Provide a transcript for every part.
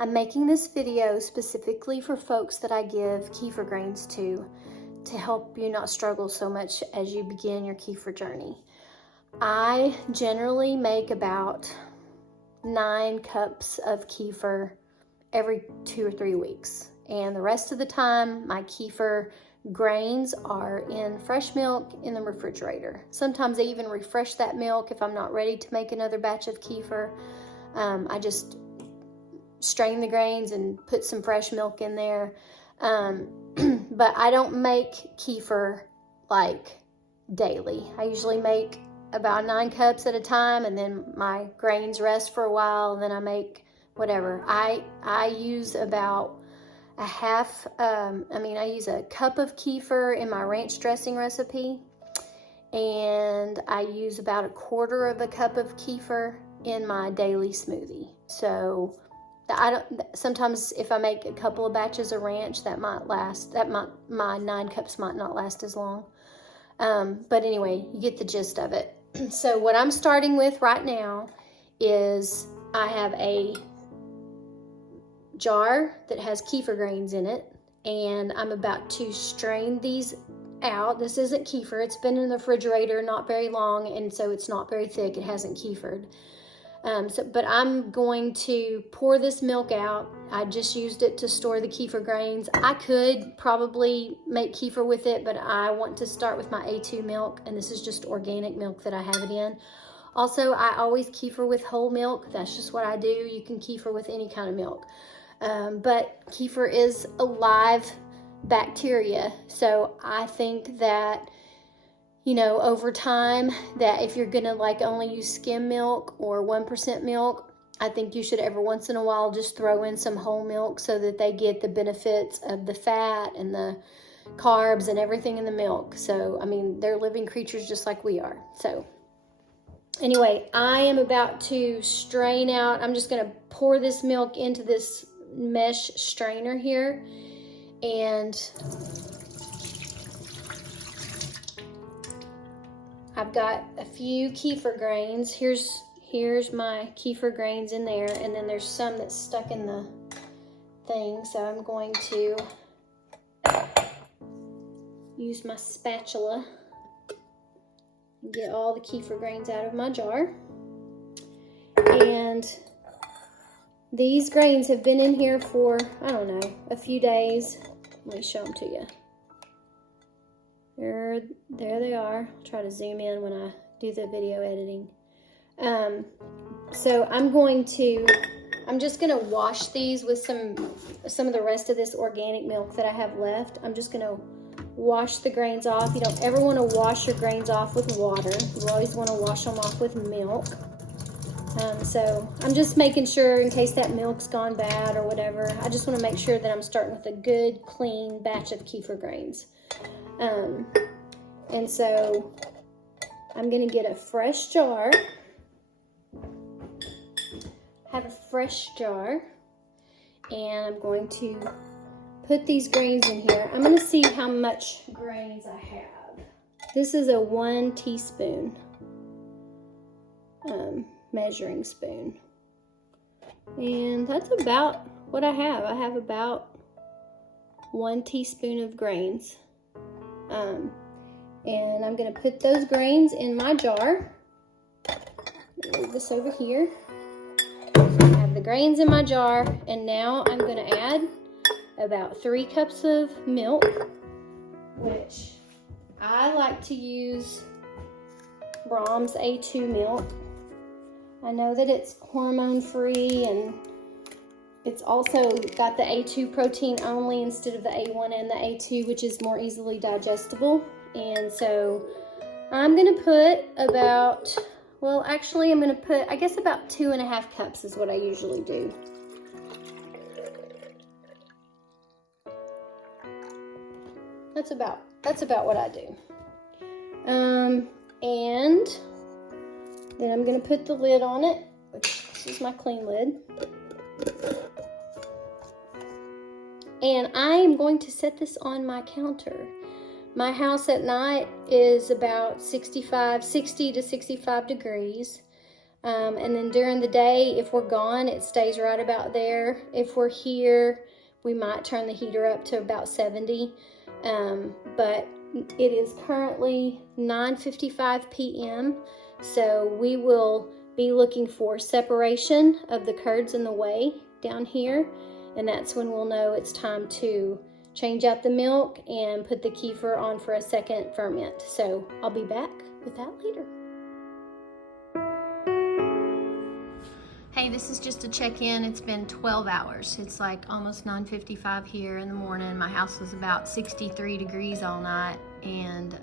I'm making this video specifically for folks that I give kefir grains to help you not struggle so much as you begin your kefir journey. I generally make about 9 cups of kefir every 2 or 3 weeks. And the rest of the time, my kefir grains are in fresh milk in the refrigerator. Sometimes I even refresh that milk if I'm not ready to make another batch of kefir. I just strain the grains and put some fresh milk in there. But I don't make kefir like daily. I usually make about 9 cups at a time, and then my grains rest for a while, and then I make whatever. I use about I use a cup of kefir in my ranch dressing recipe, and I use about 1/4 of a cup of kefir in my daily smoothie. So sometimes if I make a couple of batches of ranch, my 9 cups might not last as long. But anyway, you get the gist of it. So what I'm starting with right now is I have a jar that has kefir grains in it, and I'm about to strain these out. This isn't kefir. It's been in the refrigerator not very long, and so it's not very thick. It hasn't kefired. But I'm going to pour this milk out. I just used it to store the kefir grains. I could probably make kefir with it, but I want to start with my A2 milk, and this is just organic milk that I have it in. Also, I always kefir with whole milk. That's just what I do. You can kefir with any kind of milk. But kefir is a live bacteria, so I think that, you know, over time, that if you're gonna like only use skim milk or 1% milk, I think you should every once in a while just throw in some whole milk so that they get the benefits of the fat and the carbs and everything in the milk. So, I mean, they're living creatures just like we are. So anyway, I am about to strain out. I'm just gonna pour this milk into this mesh strainer here, and I've got a few kefir grains. Here's my kefir grains in there, and then there's some that's stuck in the thing, so I'm going to use my spatula and get all the kefir grains out of my jar. And these grains have been in here for, I don't know, a few days. Let me show them to you. There they are. I'll try to zoom in when I do the video editing. So I'm just gonna wash these with some of the rest of this organic milk that I have left. I'm just gonna wash the grains off. You don't ever want to wash your grains off with water. You always want to wash them off with milk. So I'm just making sure in case that milk's gone bad or whatever. I just want to make sure that I'm starting with a good, clean batch of kefir grains. And so I'm going to get a fresh jar. Have a fresh jar. And I'm going to put these grains in here. I'm going to see how much grains I have. This is a 1 teaspoon measuring spoon. And that's about what I have. I have about 1 teaspoon of grains. And I'm going to put those grains in my jar. Move this over here. I have the grains in my jar, and now I'm going to add about 3 cups of milk, which I like to use Brahms A2 milk. I know that it's hormone-free, and it's also got the A2 protein only instead of the A1 and the A2, which is more easily digestible. And so I'm going to put about, well, actually I'm going to put, I guess about 2.5 cups is what I usually do. That's about what I do. And then I'm going to put the lid on it, which this is my clean lid. And I am going to set this on my counter. My house at night is about 60 to 65 degrees. And then during the day, if we're gone, it stays right about there. If we're here, we might turn the heater up to about 70. But it is currently 9:55 p.m. So we will be looking for separation of the curds in the whey down here. And that's when we'll know it's time to change out the milk and put the kefir on for a second ferment. So I'll be back with that later. Hey, this is just a check-in. It's been 12 hours. It's like almost 9:55 here in the morning. My house was about 63 degrees all night, and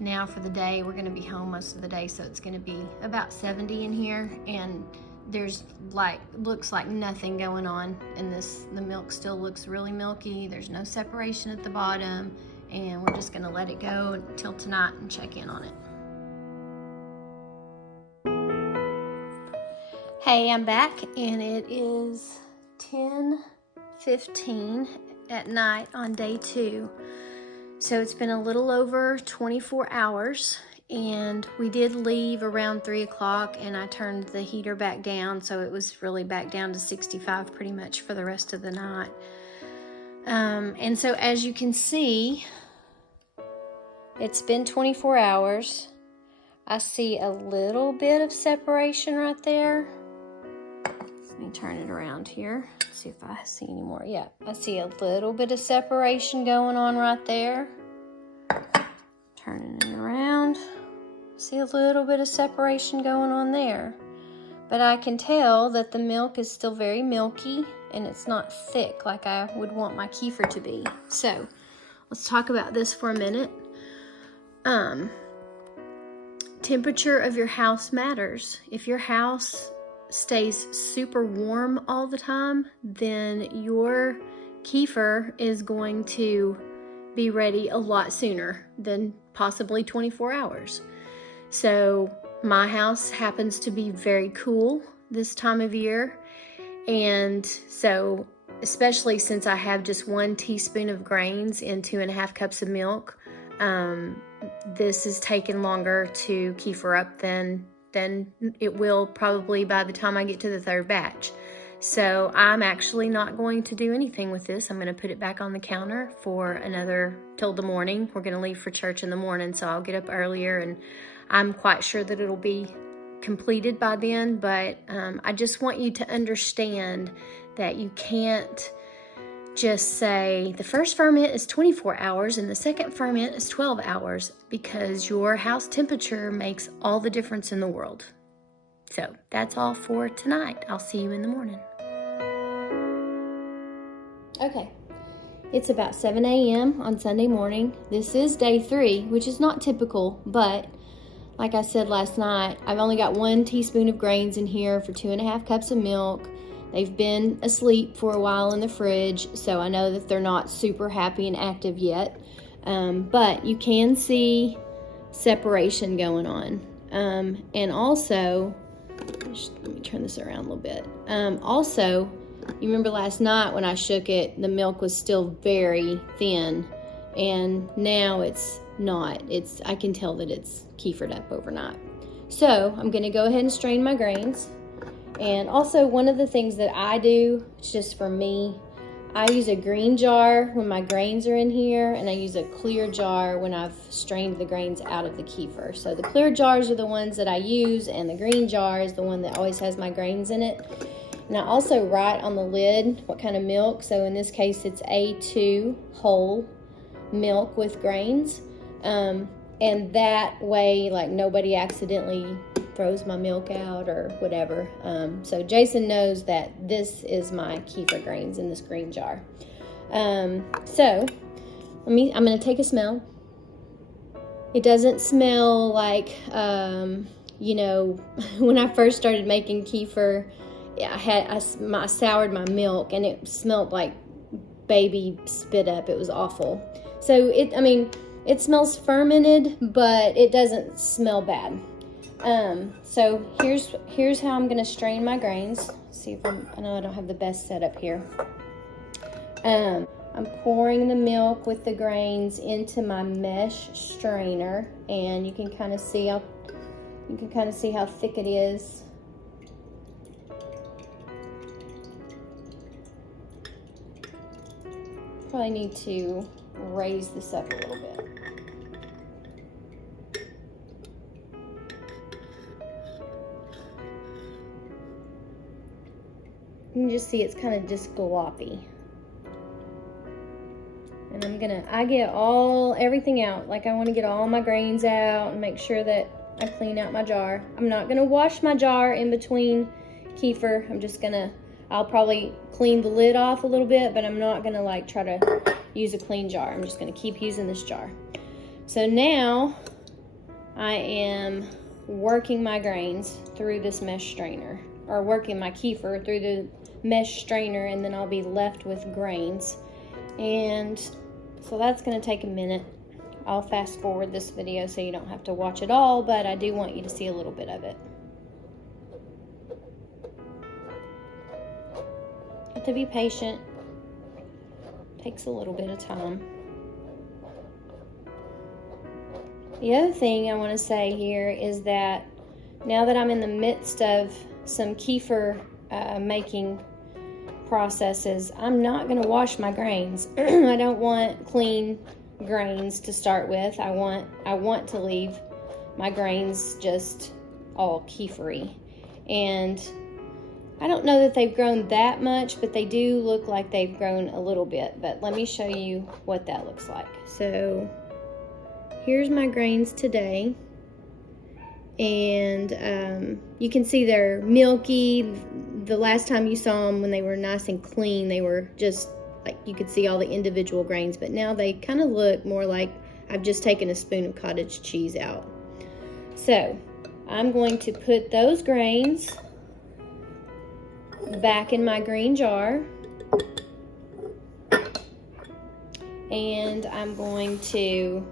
now for the day, we're gonna be home most of the day, so it's gonna be about 70 in here, and there's looks like nothing going on in this. The milk still looks really milky. There's no separation at the bottom, and we're just gonna let it go until tonight and check in on it. Hey, I'm back, and it is 10:15 at night on day 2. So it's been a little over 24 hours, and we did leave around 3 o'clock, and I turned the heater back down, so it was really back down to 65 pretty much for the rest of the night. And so as you can see, it's been 24 hours. I see a little bit of separation right there. Let me turn it around here, see if I see any more. Yeah, I see a little bit of separation going on right there. Turning it around, see a little bit of separation going on there. But I can tell that the milk is still very milky, and it's not thick like I would want my kefir to be. So let's talk about this for a minute. Temperature of your house matters. If your house stays super warm all the time, then your kefir is going to be ready a lot sooner than possibly 24 hours. So my house happens to be very cool this time of year, and so especially since I have just 1 teaspoon of grains in 2.5 cups of milk, this is taking longer to kefir up than it will probably by the time I get to the 3rd batch. So I'm actually not going to do anything with this. I'm going to put it back on the counter for till the morning. We're going to leave for church in the morning, so I'll get up earlier, and I'm quite sure that it'll be completed by then. But I just want you to understand that you can't just say the first ferment is 24 hours and the second ferment is 12 hours, because your house temperature makes all the difference in the world. So that's all for tonight. I'll see you in the morning. Okay, it's about 7 a.m. on Sunday morning. This is day 3, which is not typical, but like I said last night, I've only got 1 teaspoon of grains in here for 2.5 cups of milk. They've been asleep for a while in the fridge, so I know that they're not super happy and active yet. But you can see separation going on. And also, let me turn this around a little bit. Also, you remember last night when I shook it, the milk was still very thin, and now it's not. I can tell that it's kefired up overnight. So I'm gonna go ahead and strain my grains. And also, one of the things that I do, it's just for me, I use a green jar when my grains are in here, and I use a clear jar when I've strained the grains out of the kefir. So the clear jars are the ones that I use, and the green jar is the one that always has my grains in it. And I also write on the lid what kind of milk. So in this case, it's A2 whole milk with grains. And that way, like, nobody accidentally throws my milk out or whatever. So Jason knows that this is my kefir grains in this green jar. So I'm gonna take a smell. It doesn't smell like, you know, when I first started making kefir, I soured my milk, and it smelled like baby spit up. It was awful. So it smells fermented, but it doesn't smell bad. So here's how I'm gonna strain my grains. See if I know I don't have the best setup here. I'm pouring the milk with the grains into my mesh strainer, and you can kind of see, I'll You can kind of see how thick it is. Probably need to raise this up a little bit. You can just see it's kind of just gloppy. And I get everything out. Like, I want to get all my grains out and make sure that I clean out my jar. I'm not gonna wash my jar in between kefir. I'll probably clean the lid off a little bit, but I'm not gonna like try to use a clean jar. I'm just gonna keep using this jar. So now I am working my grains through this mesh strainer, or working my kefir through the mesh strainer, and then I'll be left with grains. And so that's gonna take a minute. I'll fast forward this video so you don't have to watch it all, but I do want you to see a little bit of it. Have to be patient. Takes a little bit of time. The other thing I want to say here is that now that I'm in the midst of some kefir making processes, I'm not going to wash my grains. I don't want clean grains to start with. I want to leave my grains just all kefir-y. And I don't know that they've grown that much, but they do look like they've grown a little bit. But let me show you what that looks like. So here's my grains today. And you can see they're milky. The last time you saw them, when they were nice and clean, they were just like, you could see all the individual grains, but now they kind of look more like I've just taken a spoon of cottage cheese out. So I'm going to put those grains back in my green jar, and I'm going to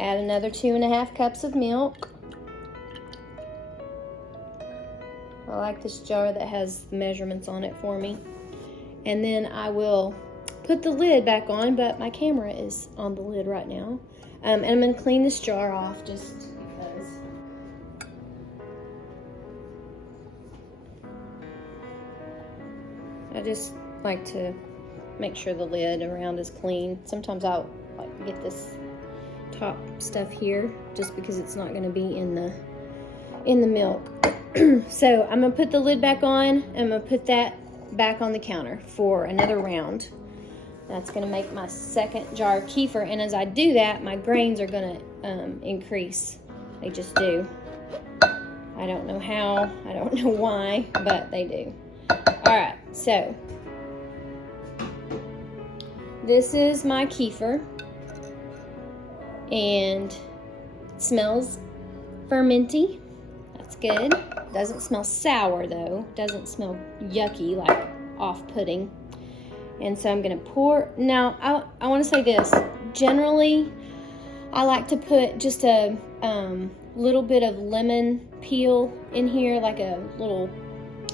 add another 2.5 cups of milk. I like this jar that has the measurements on it for me. And then I will put the lid back on, but my camera is on the lid right now. And I'm going to clean this jar off just because. I just like to make sure the lid around is clean. Sometimes I'll like get this top stuff here just because it's not going to be in the milk. So I'm going to put the lid back on. I'm going to put that back on the counter for another round. That's going to make my second jar of kefir, and as I do that, my grains are going to increase. They just do. I don't know how, I don't know why, but they do. Alright, so this is my kefir, and it smells fermenty. That's good. Doesn't smell sour though. Doesn't smell yucky, like off-putting. And so I'm gonna pour. Now I want to say this. Generally, I like to put just a little bit of lemon peel in here, like a little,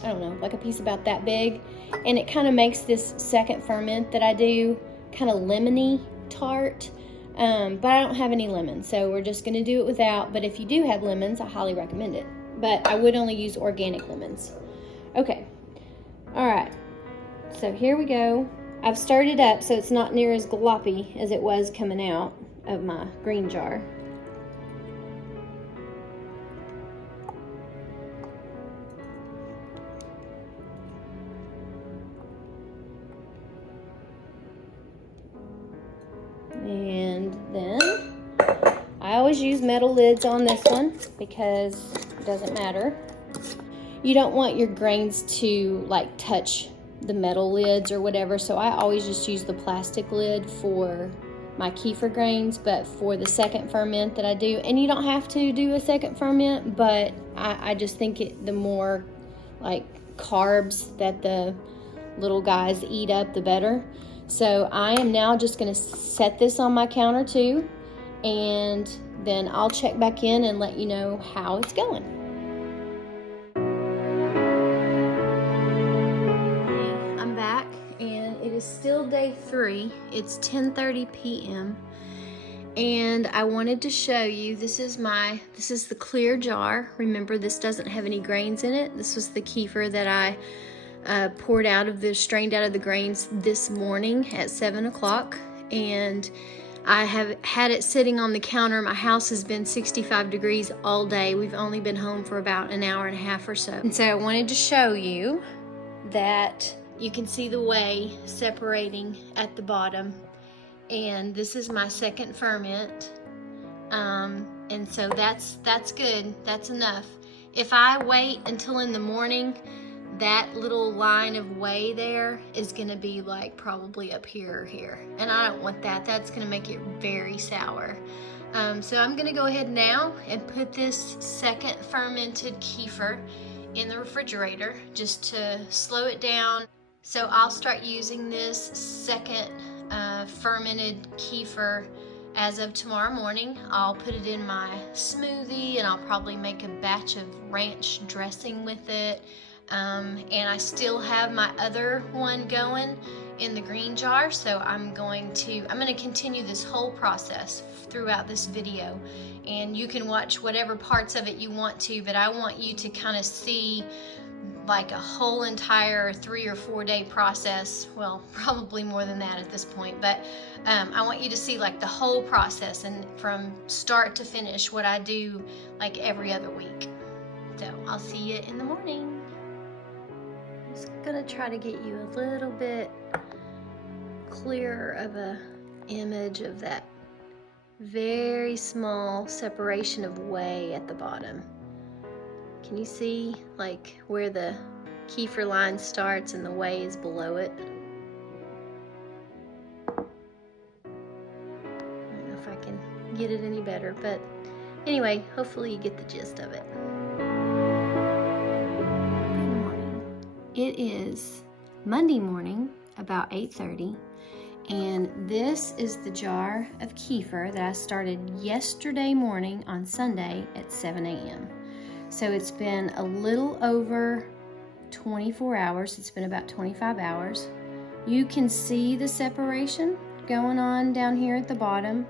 I don't know, like a piece about that big, and it kind of makes this second ferment that I do kind of lemony tart. But I don't have any lemons, so we're just gonna do it without. But if you do have lemons, I highly recommend it. But I would only use organic lemons. Okay, all right, so here we go. I've stirred it up so it's not near as gloppy as it was coming out of my green jar. And then I always use metal lids on this one because it doesn't matter. You don't want your grains to like touch the metal lids or whatever, so I always just use the plastic lid for my kefir grains. But for the second ferment that I do, and you don't have to do a second ferment, but I just think the more like carbs that the little guys eat up, the better. So I am now just going to set this on my counter too, and then I'll check back in and let you know how it's going. I'm back, and it is still day 3. It's 10:30 p.m. And I wanted to show you, this is the clear jar. Remember, this doesn't have any grains in it. This was the kefir that I strained out of the grains this morning at 7 o'clock. And I have had it sitting on the counter. My house has been 65 degrees all day. We've only been home for about an hour and a half or so. And so I wanted to show you that you can see the whey separating at the bottom. And this is my second ferment. And so that's good, that's enough. If I wait until in the morning, that little line of whey there is gonna be like probably up here or here. And I don't want that, that's gonna make it very sour. So I'm gonna go ahead now and put this second fermented kefir in the refrigerator just to slow it down. So I'll start using this second fermented kefir as of tomorrow morning. I'll put it in my smoothie and I'll probably make a batch of ranch dressing with it. And I still have my other one going in the green jar, so I'm going to continue this whole process throughout this video, and you can watch whatever parts of it you want to, but I want you to kind of see like a whole entire 3 or 4 day process. Well, probably more than that at this point, but I want you to see like the whole process and from start to finish what I do like every other week. So I'll see you in the morning. Just gonna try to get you a little bit clearer of a image of that very small separation of whey at the bottom. Can you see like where the kefir line starts and the whey is below it? I don't know if I can get it any better, but anyway, hopefully you get the gist of it. It is Monday morning, about 8:30, and this is the jar of kefir that I started yesterday morning on Sunday at 7 a.m. So it's been a little over 24 hours. It's been about 25 hours. You can see the separation going on down here at the bottom.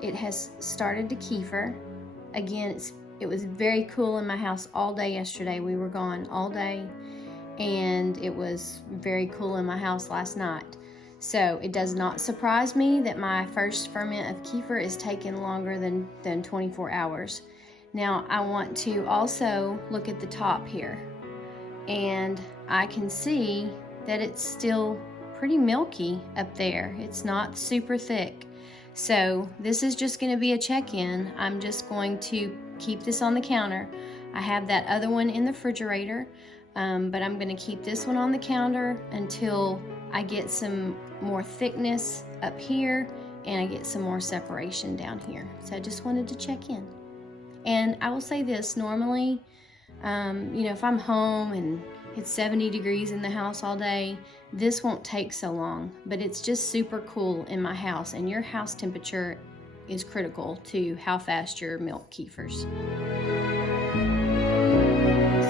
It has started to kefir. Again, it was very cool in my house all day yesterday. We were gone all day, and it was very cool in my house last night. So it does not surprise me that my first ferment of kefir is taking longer than 24 hours. Now I want to also look at the top here, and I can see that it's still pretty milky up there. It's not super thick. So this is just going to be a check-in. I'm just going to keep this on the counter. I have that other one in the refrigerator, but I'm going to keep this one on the counter until I get some more thickness up here and I get some more separation down here. So I just wanted to check in. And I will say this, normally, if I'm home and it's 70 degrees in the house all day, this won't take so long, but it's just super cool in my house, and your house temperature is critical to how fast your milk kefirs.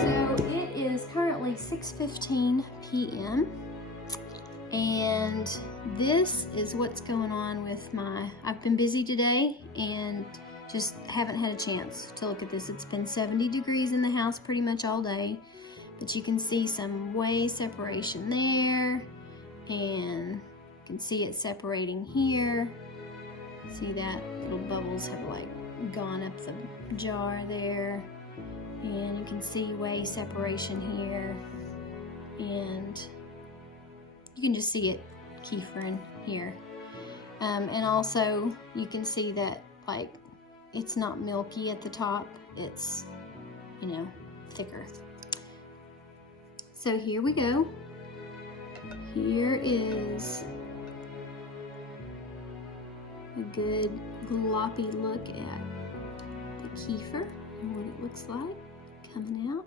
So it is currently 6:15 p.m. and this is what's going on with I've been busy today and just haven't had a chance to look at this. It's been 70 degrees in the house pretty much all day, but you can see some whey separation there, and you can see it separating here. See that little bubbles have like gone up the jar there, and you can see whey separation here, and you can just see it kefiring here. And also you can see that like it's not milky at the top, it's thicker. So here we go. Here is a good gloppy look at the kefir and what it looks like coming out.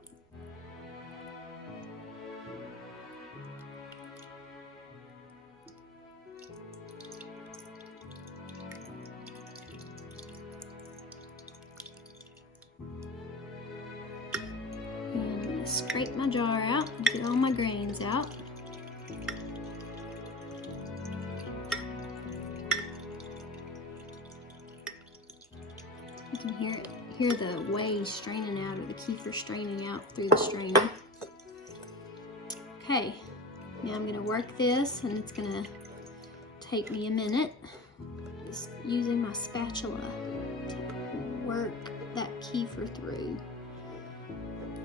And I'm going to scrape my jar out and get all my grains out. hear the whey straining out, or the kefir straining out through the strainer. Okay, now I'm gonna work this, and it's gonna take me a minute. Just using my spatula to work that kefir through.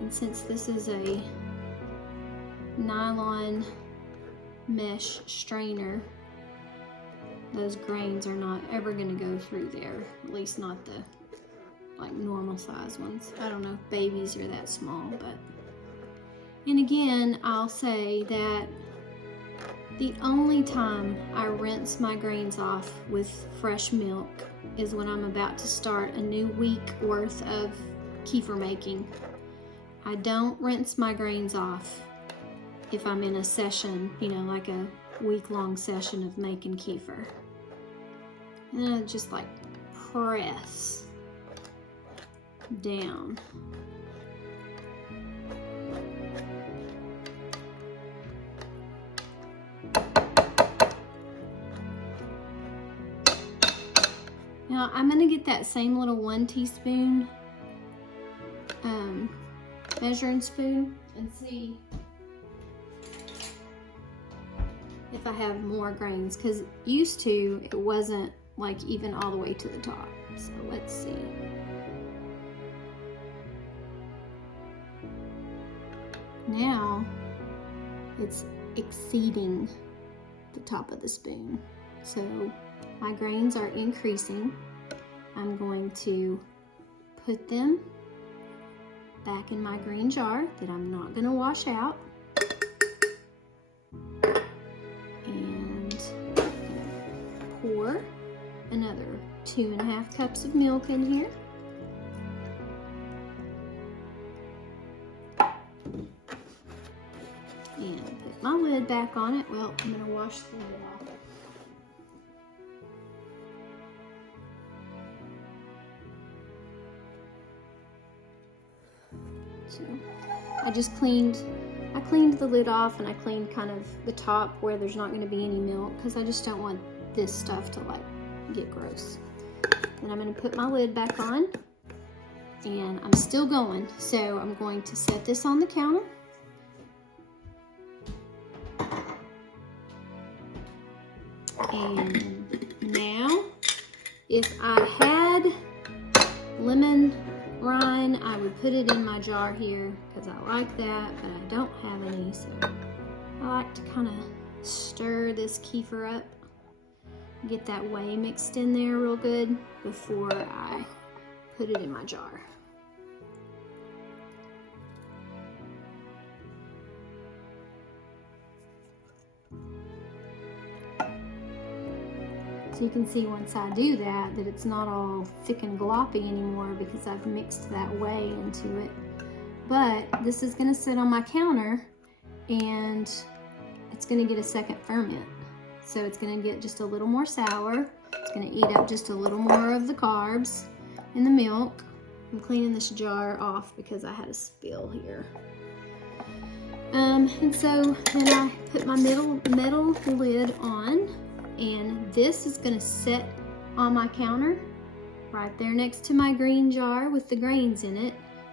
And since this is a nylon mesh strainer, those grains are not ever gonna go through there, at least not the like normal size ones. I don't know if babies are that small, but. And again, I'll say that the only time I rinse my grains off with fresh milk is when I'm about to start a new week worth of kefir making. I don't rinse my grains off if I'm in a session, you know, like a week-long session of making kefir. And then I just like press down. Now I'm gonna get that same little 1 teaspoon measuring spoon and see if I have more grains, because used to it wasn't like even all the way to the top. So let's see. Now it's exceeding the top of the spoon. So my grains are increasing. I'm going to put them back in my green jar that I'm not going to wash out. And pour another 2.5 cups of milk in here. And put my lid back on it. Well, I'm going to wash the lid off. So I cleaned the lid off, and I cleaned kind of the top where there's not going to be any milk, because I just don't want this stuff to like get gross. Then I'm going to put my lid back on, and I'm still going. So I'm going to set this on the counter. And now, if I had lemon rind, I would put it in my jar here because I like that, but I don't have any, so I like to kind of stir this kefir up, get that whey mixed in there real good before I put it in my jar. So you can see once I do that it's not all thick and gloppy anymore because I've mixed that whey into it. But this is gonna sit on my counter and it's gonna get a second ferment. So it's gonna get just a little more sour. It's gonna eat up just a little more of the carbs in the milk. I'm cleaning this jar off because I had a spill here. And so then I put my metal lid on, and this is gonna sit on my counter right there next to my green jar with the grains in it.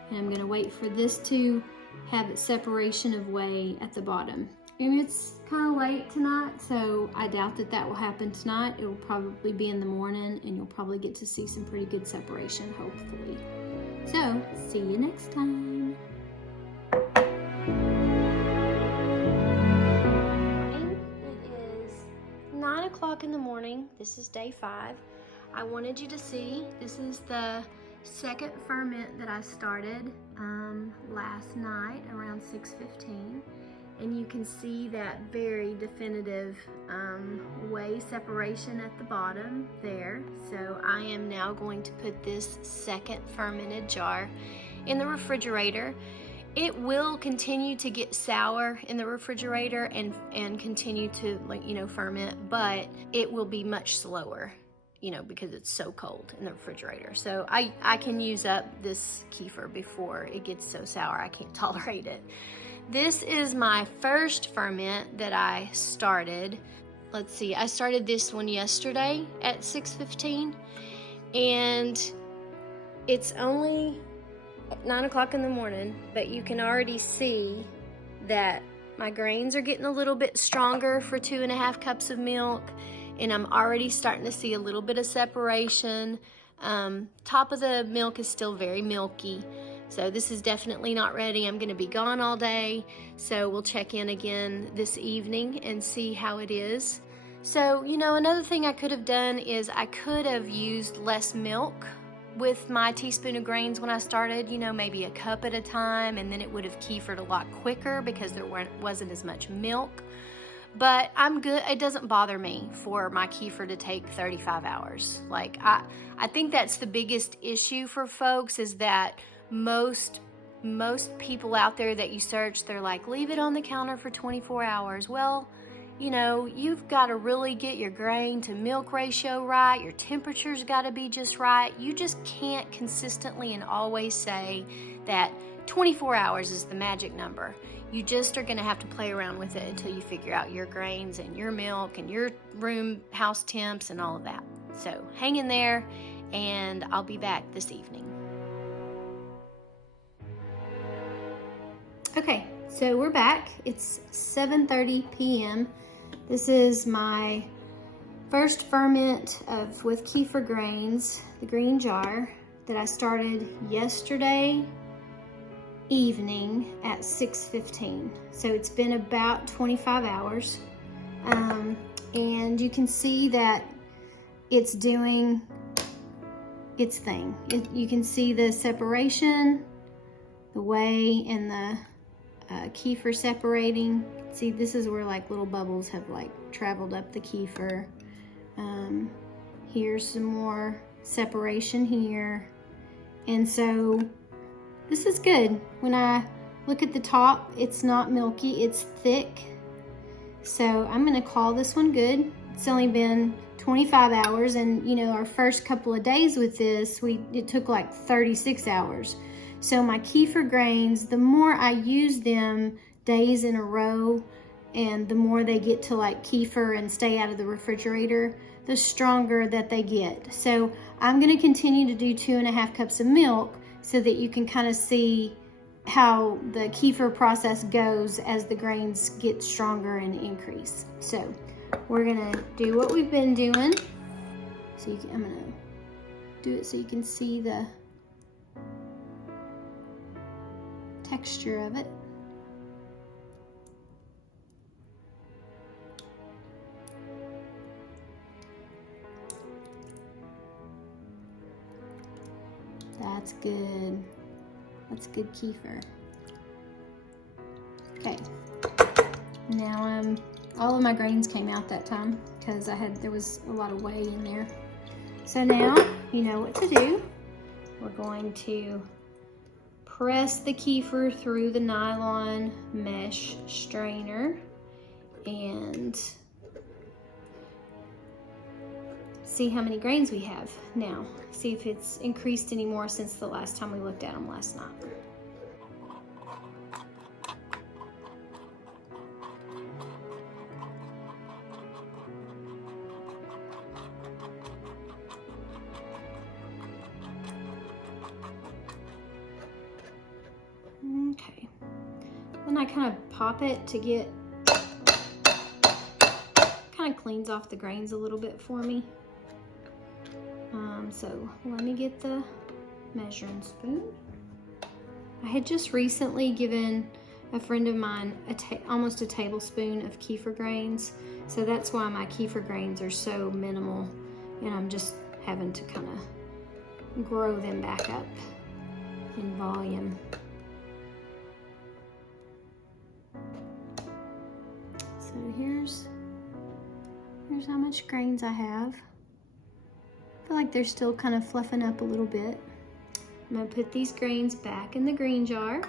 And I'm gonna wait for this to have its separation of whey at the bottom. And it's kind of late tonight, so I doubt that will happen tonight. It will probably be in the morning, and you'll probably get to see some pretty good separation, hopefully. So, see you next time. It is 9 o'clock in the morning. This is day 5. I wanted you to see, this is the second ferment that I started last night around 6:15. And you can see that very definitive whey separation at the bottom there. So I am now going to put this second fermented jar in the refrigerator. It will continue to get sour in the refrigerator and continue to, like, you know, ferment, but it will be much slower, you know, because it's so cold in the refrigerator. So I can use up this kefir before it gets so sour I can't tolerate it. This is my first ferment that I started. Let's see, I started this one yesterday at 6:15, and It's only 9 o'clock in the morning, but you can already see that my grains are getting a little bit stronger for 2.5 cups of milk, and I'm already starting to see a little bit of separation. Top of the milk is still very milky, so this is definitely not ready. I'm gonna be gone all day, so we'll check in again this evening and see how it is. So, you know, another thing I could have done is I could have used less milk with my teaspoon of grains when I started, you know, maybe a cup at a time, and then it would have kefired a lot quicker because there wasn't as much milk. But I'm good. It doesn't bother me for my kefir to take 35 hours. Like, I think that's the biggest issue for folks, is that most people out there that you search, they're like, leave it on the counter for 24 hours. Well, you know, you've got to really get your grain to milk ratio right. Your temperature's got to be just right. You just can't consistently and always say that 24 hours is the magic number. You just are going to have to play around with it until you figure out your grains and your milk and your room house temps and all of that. So hang in there, and I'll be back this evening. Okay, so we're back. It's 7:30 p.m. This is my first ferment with kefir grains, the green jar, that I started yesterday evening at 6:15. So it's been about 25 hours. And you can see that it's doing its thing. You can see the separation, the whey and the kefir separating. See, this is where like little bubbles have like traveled up the kefir. Here's some more separation here. And so this is good. When I look at the top, it's not milky, it's thick. So I'm gonna call this one good. It's only been 25 hours, and you know, our first couple of days with this, it took like 36 hours. So my kefir grains, the more I use them days in a row, and the more they get to like kefir and stay out of the refrigerator, the stronger that they get. So I'm gonna continue to do 2.5 cups of milk so that you can kind of see how the kefir process goes as the grains get stronger and increase. So we're gonna do what we've been doing. So I'm gonna do it so you can see the texture of it. That's good. That's good kefir. Okay. Now all of my grains came out that time because there was a lot of whey in there. So now you know what to do. We're going to press the kefir through the nylon mesh strainer and see how many grains we have. Now, see if it's increased anymore since the last time we looked at them last night. Okay, then I kind of pop it to get, kind of cleans off the grains a little bit for me. So let me get the measuring spoon. I had just recently given a friend of mine almost a tablespoon of kefir grains, so that's why my kefir grains are so minimal, and I'm just having to kind of grow them back up in volume. So here's how much grains I have. I feel like they're still kind of fluffing up a little bit. I'm gonna put these grains back in the green jar.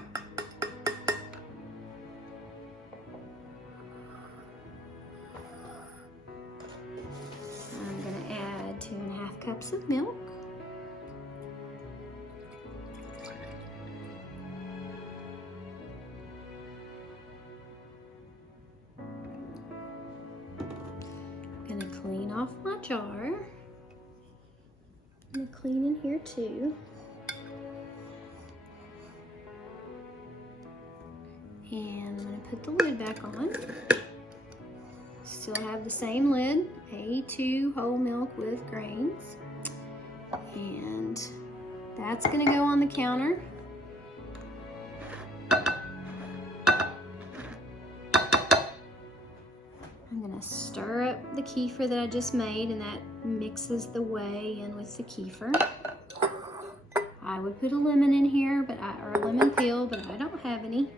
I'm gonna add 2.5 cups of milk. I'm gonna clean off my jar. I'm gonna clean in here too. And I'm gonna put the lid back on. Still have the same lid, A2 whole milk with grains. And that's gonna go on the counter. I'm gonna stir up the kefir that I just made, and that mixes the whey in with the kefir. I would put a lemon in here, or a lemon peel, but I don't have any.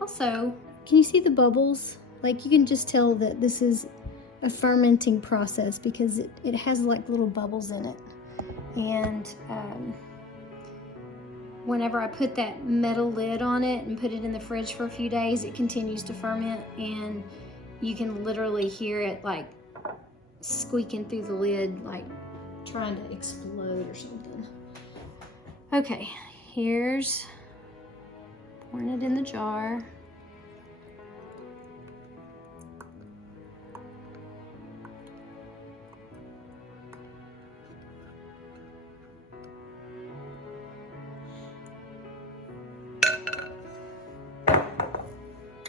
Also, can you see the bubbles? Like, you can just tell that this is a fermenting process because it has like little bubbles in it. And whenever I put that metal lid on it and put it in the fridge for a few days, it continues to ferment, and you can literally hear it like squeaking through the lid, like trying to explode or something. Okay, here's pouring it in the jar.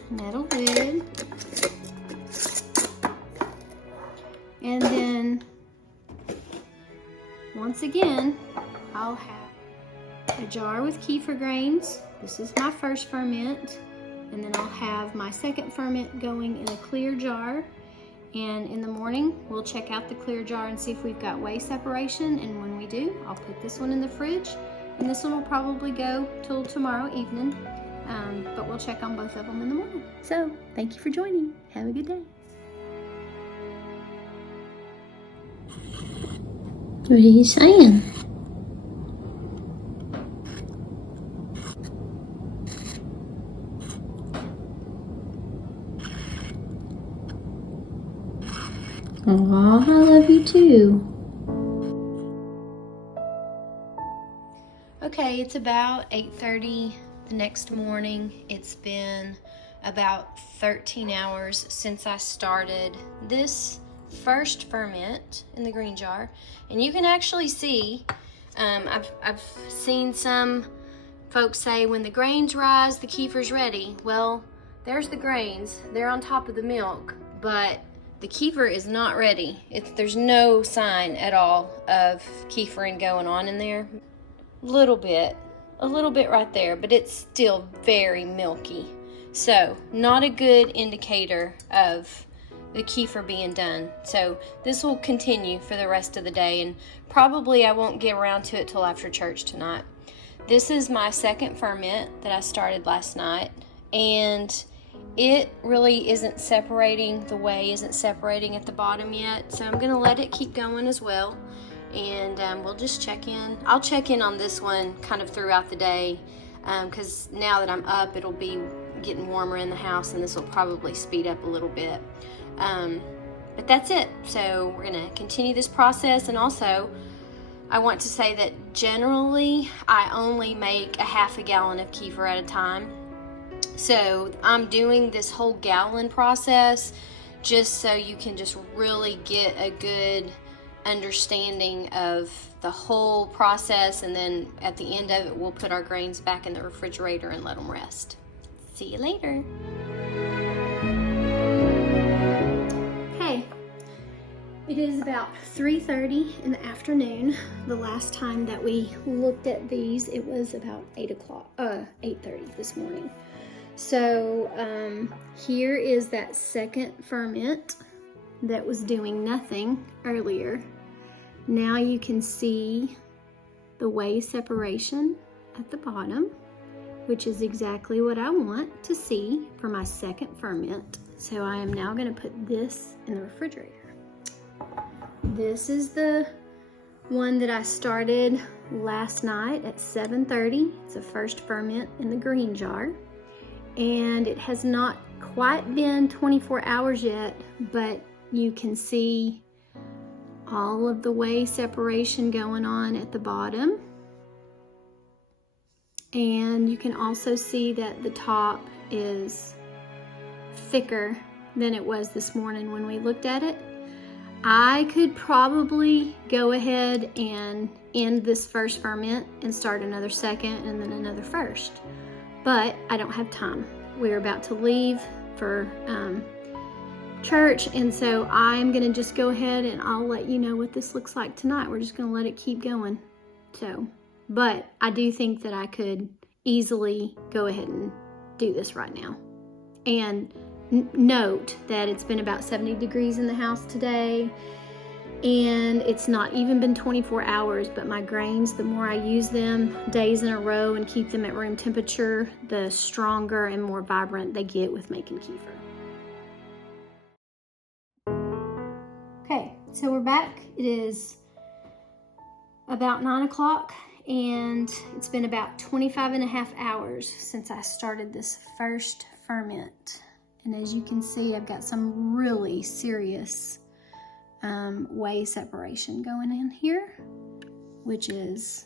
Metal lid. And then, once again, I'll have a jar with kefir grains. This is my first ferment. And then I'll have my second ferment going in a clear jar. And in the morning, we'll check out the clear jar and see if we've got whey separation. And when we do, I'll put this one in the fridge. And this one will probably go till tomorrow evening. But we'll check on both of them in the morning. So, thank you for joining. Have a good day. What are you saying? Aw, I love you too. Okay, it's about 8:30 the next morning. It's been about 13 hours since I started this first ferment in the green jar, and you can actually see I've seen some folks say when the grains rise, the kefir's ready. Well, there's the grains, they're on top of the milk, but the kefir is not ready. There's no sign at all of kefiring going on in there. A little bit right there, but it's still very milky. So not a good indicator of the kefir being done. So this will continue for the rest of the day, and probably I won't get around to it till after church tonight. This is my second ferment that I started last night, and it really isn't separating. The whey isn't separating at the bottom yet, so I'm gonna let it keep going as well, and we'll just check in. I'll check in on this one kind of throughout the day, because now that I'm up, it'll be getting warmer in the house, and this will probably speed up a little bit. But that's it. So we're gonna continue this process, and also I want to say that generally I only make a half a gallon of kefir at a time. So I'm doing this whole gallon process just so you can just really get a good understanding of the whole process, and then at the end of it, we'll put our grains back in the refrigerator and let them rest. See you later. Hey, it is about 3:30 in the afternoon. The last time that we looked at these, it was about 8:30 this morning. So here is that second ferment that was doing nothing earlier. Now you can see the whey separation at the bottom, which is exactly what I want to see for my second ferment. So I am now going to put this in the refrigerator. This is the one that I started last night at 7:30. It's the first ferment in the green jar. And it has not quite been 24 hours yet, but you can see all of the whey separation going on at the bottom. And you can also see that the top is thicker than it was this morning when we looked at it. I could probably go ahead and end this first ferment and start another second and then another first, but I don't have time we're about to leave for church, and so I'm gonna just go ahead and I'll let you know what this looks like tonight. We're just gonna let it keep going. So, but I do think that I could easily go ahead and do this right now. And note that it's been about 70 degrees in the house today, and it's not even been 24 hours, but my grains, the more I use them days in a row and keep them at room temperature, the stronger and more vibrant they get with making kefir. Okay, so we're back. It is about 9 o'clock, and it's been about 25 and a half hours since I started this first ferment. And as you can see, I've got some really serious whey separation going in here, which is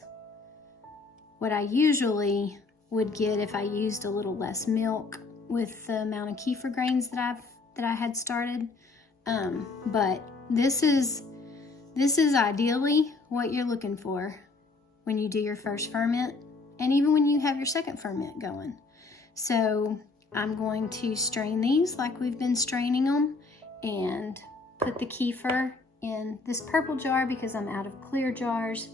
what I usually would get if I used a little less milk with the amount of kefir grains that I had started. But this is ideally what you're looking for when you do your first ferment, and even when you have your second ferment going. So I'm going to strain these like we've been straining them, and put the kefir in this purple jar because I'm out of clear jars,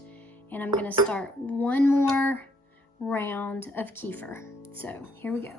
and I'm going to start one more round of kefir. So here we go.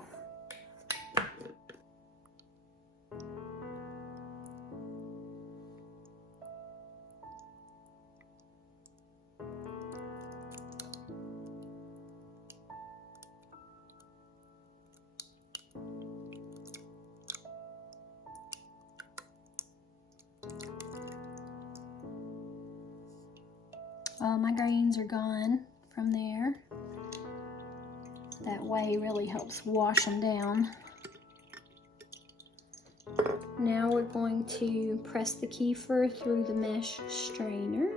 All my grains are gone from there. That whey really helps wash them down. Now we're going to press the kefir through the mesh strainer.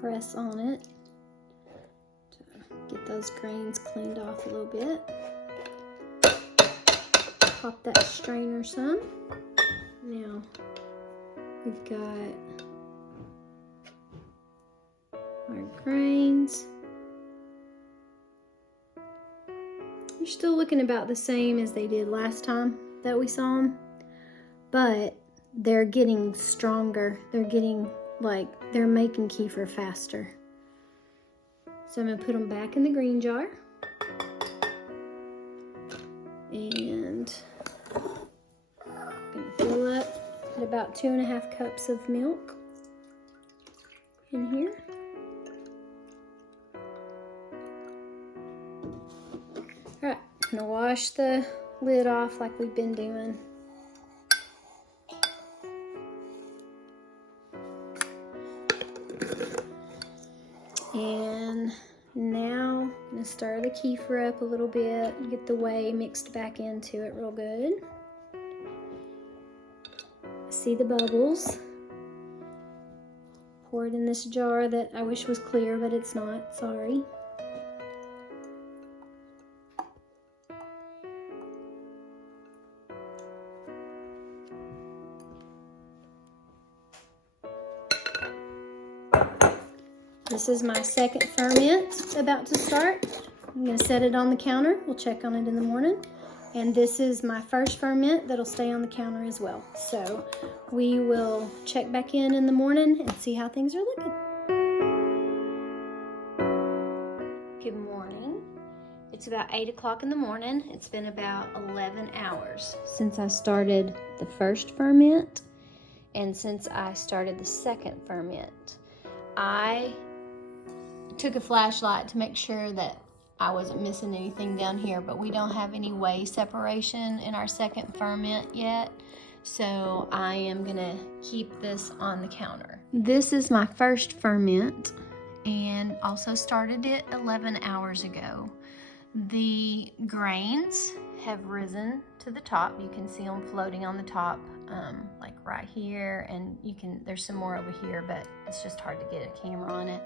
Press on it to get those grains cleaned off a little bit. Pop that strainer some. Now we've got our grains. They're still looking about the same as they did last time that we saw them, but they're getting stronger. They're getting they're making kefir faster. So I'm going to put them back in the green jar. And I'm going to fill up at about 2.5 cups of milk in here. All right, I'm going to wash the lid off like we've been doing. And now I'm going to stir the kefir up a little bit, get the whey mixed back into it real good. See the bubbles. Pour it in this jar that I wish was clear, but it's not, sorry. This is my second ferment about to start. I'm going to set it on the counter. We'll check on it in the morning. And this is my first ferment that'll stay on the counter as well. So we will check back in the morning and see how things are looking. Good morning. It's about 8 o'clock in the morning. It's been about 11 hours since I started the first ferment and since I started the second ferment. I took a flashlight to make sure that I wasn't missing anything down here, but we don't have any whey separation in our second ferment yet, so I am gonna keep this on the counter. This is my first ferment and also started it 11 hours ago. The grains have risen to the top. You can see them floating on the top, like right here, and there's some more over here, but it's just hard to get a camera on it.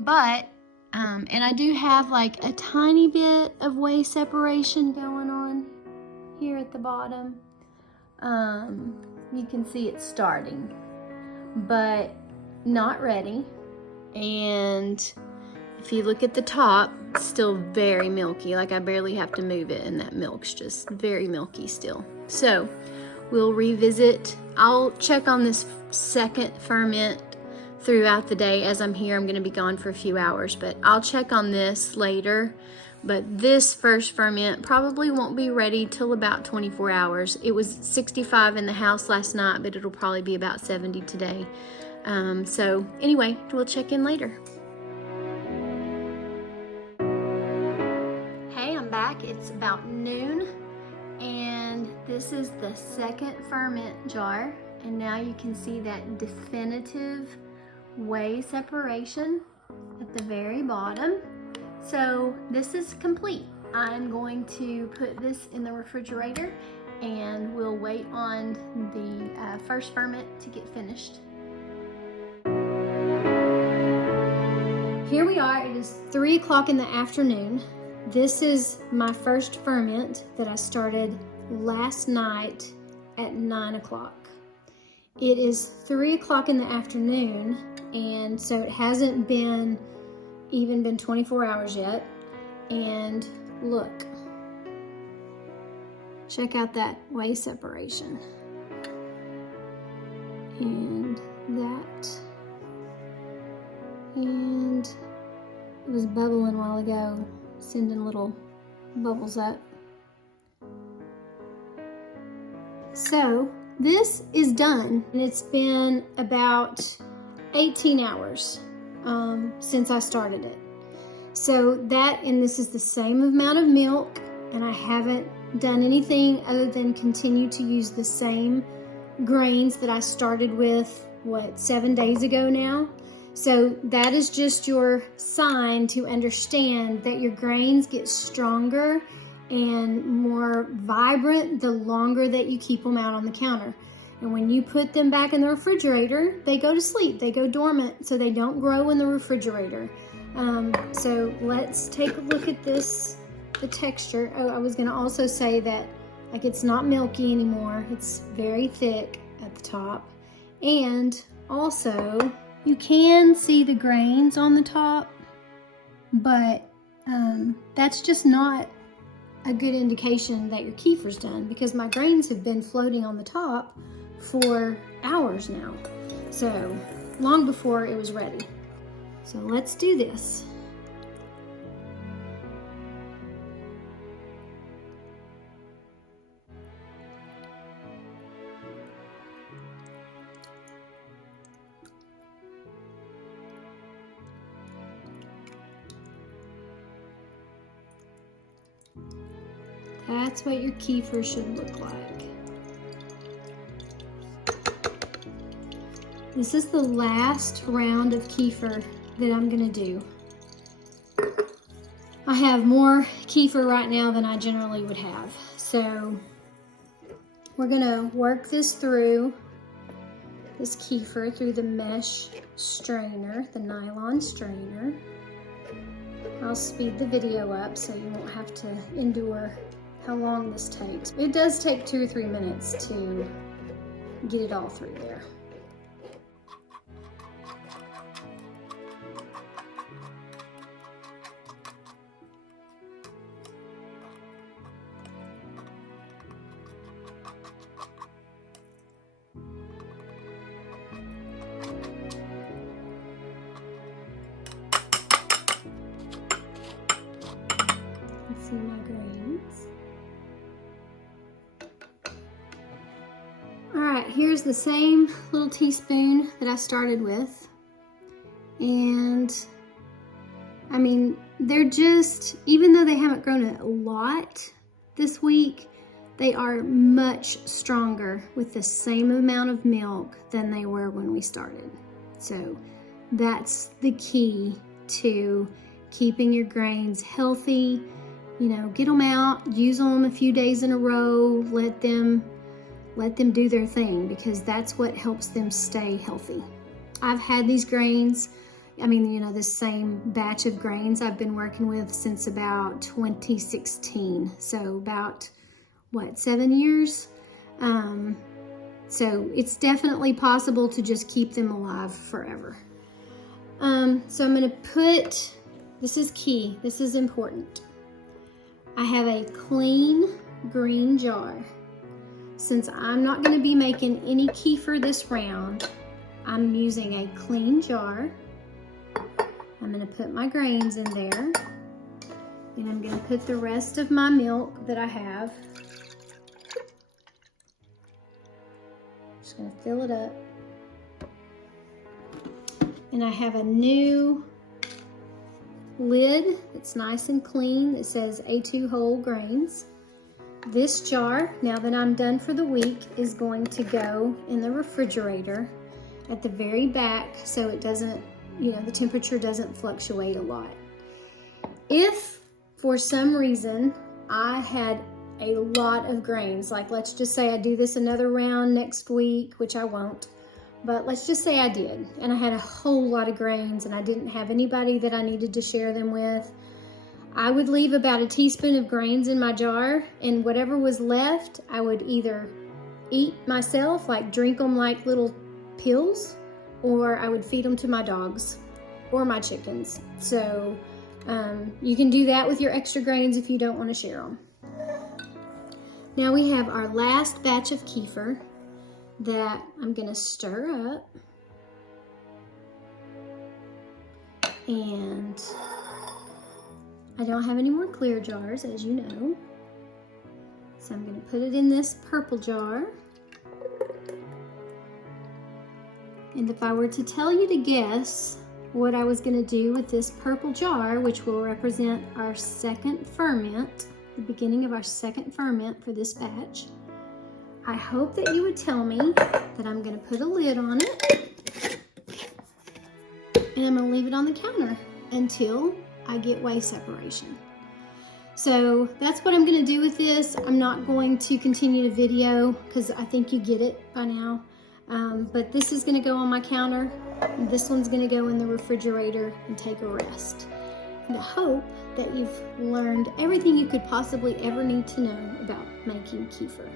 But And I do have like a tiny bit of whey separation going on here at the bottom. You can see it's starting, but not ready. And if you look at the top, it's still very milky. Like I barely have to move it and that milk's just very milky still. So we'll revisit. I'll check on this second ferment throughout the day. As I'm here, I'm gonna be gone for a few hours, but I'll check on this later. But this first ferment probably won't be ready till about 24 hours. It was 65 in the house last night, but it'll probably be about 70 today. So anyway, we'll check in later. Hey, I'm back. It's about noon, and this is the second ferment jar. And now you can see that definitive whey separation at the very bottom. So this is complete. I'm going to put this in the refrigerator and we'll wait on the first ferment to get finished. Here we are, it is 3 o'clock in the afternoon. This is my first ferment that I started last night at 9 o'clock. It is 3 o'clock in the afternoon, and so it hasn't been 24 hours yet. And look, check out that whey separation. And that. And it was bubbling a while ago, sending little bubbles up. So this is done, and it's been about 18 hours since I started it. So that, and this is the same amount of milk, and I haven't done anything other than continue to use the same grains that I started with, 7 days ago now. So that is just your sign to understand that your grains get stronger and more vibrant the longer that you keep them out on the counter. And when you put them back in the refrigerator, they go to sleep, they go dormant, so they don't grow in the refrigerator. So let's take a look at this, the texture. Oh, I was gonna also say that like it's not milky anymore, it's very thick at the top. And also, you can see the grains on the top, but that's just not a good indication that your kefir's done, because my grains have been floating on the top for hours now. So long before it was ready. So let's do this. That's what your kefir should look like. This is the last round of kefir that I'm gonna do. I have more kefir right now than I generally would have. So we're gonna work this through, this kefir through the mesh strainer, the nylon strainer. I'll speed the video up so you won't have to endure how long this takes. It does take 2 or 3 minutes to get it all through there. Let's see my grains. All right, here's the same little teaspoon that I started with. And I mean, they're just, even though they haven't grown a lot this week, they are much stronger with the same amount of milk than they were when we started. So that's the key to keeping your grains healthy. You know, get them out, use them a few days in a row, let them do their thing, because that's what helps them stay healthy. I've had these grains I mean, you know, the same batch of grains I've been working with since about 2016. So about, what, 7 years? So it's definitely possible to just keep them alive forever. So I'm gonna put, this is key, this is important. I have a clean green jar. Since I'm not gonna be making any kefir this round, I'm using a clean jar. I'm gonna put my grains in there, and I'm gonna put the rest of my milk that I have. Just gonna fill it up. And I have a new lid that's nice and clean that says A2 whole grains. This jar, now that I'm done for the week, is going to go in the refrigerator at the very back so it doesn't, you know, the temperature doesn't fluctuate a lot. If for some reason I had a lot of grains, like let's just say I do this another round next week, which I won't, but let's just say I did, and I had a whole lot of grains and I didn't have anybody that I needed to share them with, I would leave about a teaspoon of grains in my jar, and whatever was left, I would either eat myself, like drink them like little pills, or I would feed them to my dogs or my chickens. So you can do that with your extra grains if you don't want to share them. Now we have our last batch of kefir that I'm gonna stir up. And I don't have any more clear jars, as you know. So I'm gonna put it in this purple jar. And if I were to tell you to guess what I was gonna do with this purple jar, which will represent our second ferment, the beginning of our second ferment for this batch, I hope that you would tell me that I'm gonna put a lid on it and I'm gonna leave it on the counter until I get whey separation. So that's what I'm gonna do with this. I'm not going to continue the video because I think you get it by now. But this is gonna go on my counter, and this one's gonna go in the refrigerator and take a rest. And I hope that you've learned everything you could possibly ever need to know about making kefir.